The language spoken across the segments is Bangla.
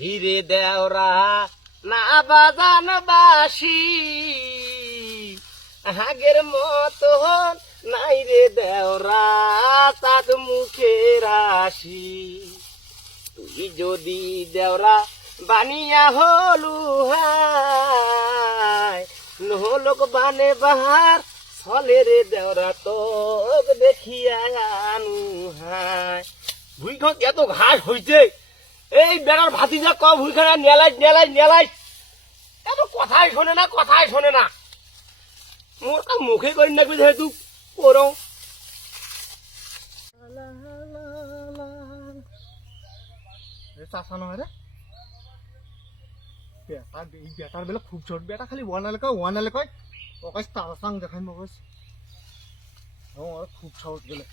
হিরে দেওরা না বাজান বাসি। আগের মতন নাই রে দেওরা তাদ মুখের হাসি। তুই যদি দেওরা বানিয়া হলু হায় বানে বাহার ছলে রে দেওরা তোক দেখিয়া আনু হায়। ভুইখন এত ঘাস হইছে। এই বেড়ার ভাতিজা কম ভুইখানা নেলাই নেলাই নেলাই। এত কথাই শোনে না, কথাই শোনে না। মোর তা মুখে করি নাকবি যেহেতু করো। চাষা নহয় রে। বেটা এই বেটার বেলা খুব ছোট বেটা, খালি ওয়ানালে কয় ওয়ানালে কয়। ওকাশ তারা সাং দেখাই মগজ। আমার খুব সাহস গেলে।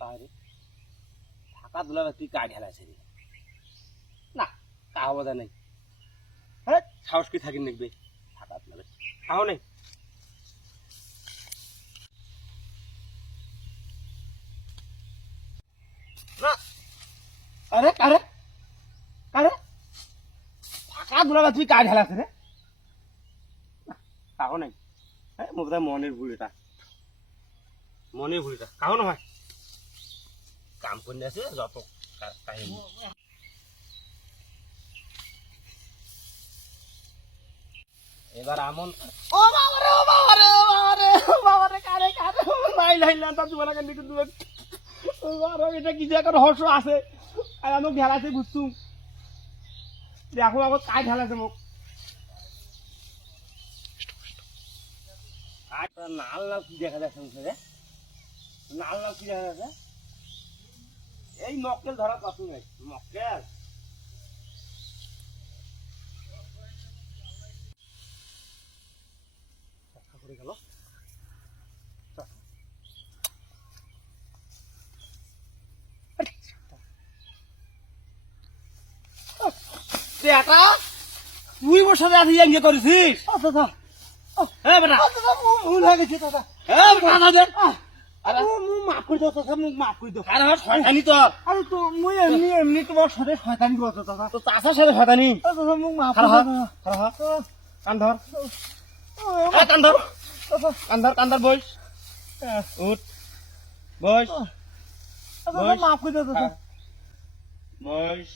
কারে ফাঁকা দুলা তুই কাঠ হেলাইছে না, তা অবদা নেই। হ্যাঁ সাহস কি থাকি দেখবে ফাঁকা দুলা খাও নেই আরে কারে কারে ফাঁকা দুলা তুই কাঠ হেলাইছে রে কাহো নাই হ্যাঁ মনের ভুল এটা। মনের ভুল এটা। কাহো নহয়। কাম করে আছে যত কাহিনী। এবার আমন ও বাবা রে বাবা রে বাবা রে বাবা রে, কারে কারে নাই নাই না তা তোমার কাছে নিতে তুমি ও বাবা এটা কি যে একটা রহস্য আছে। আর আমি ঢেলাতে বুঝছু দেখো আগত কাই ঢেলাছে মোক। নাল নাল কি দেখা যাচ্ছে নাল নাল কি দেখা যাচ্ছে? এই মক্কেল ধরা কত নেই। মক্কেল? চাকা করে গেল। এটা তুই মোর সাথে আছি এঙ্গে করেছিস? দাদা হ্যাঁ বেটা। ভুল হয়ে গেছে দাদা হ্যাঁ বেটা। না দে আরে মুখ মাফ করে দাও দাদা মুখ মাফ করে দাও। আরে আমার শয়তানি তো। আরে তো মুই এমনি এমনি তোমার সাথে শয়তানি করছ দাদা তো চাষার সাথে শয়তানি? আরে দাদা মুখ মাফ করে দাও। খারা হা কান ধর। কান ধর। কান ধর কান ধর বইস উঠ। বইস মাফ করে দাও দাদা বইস?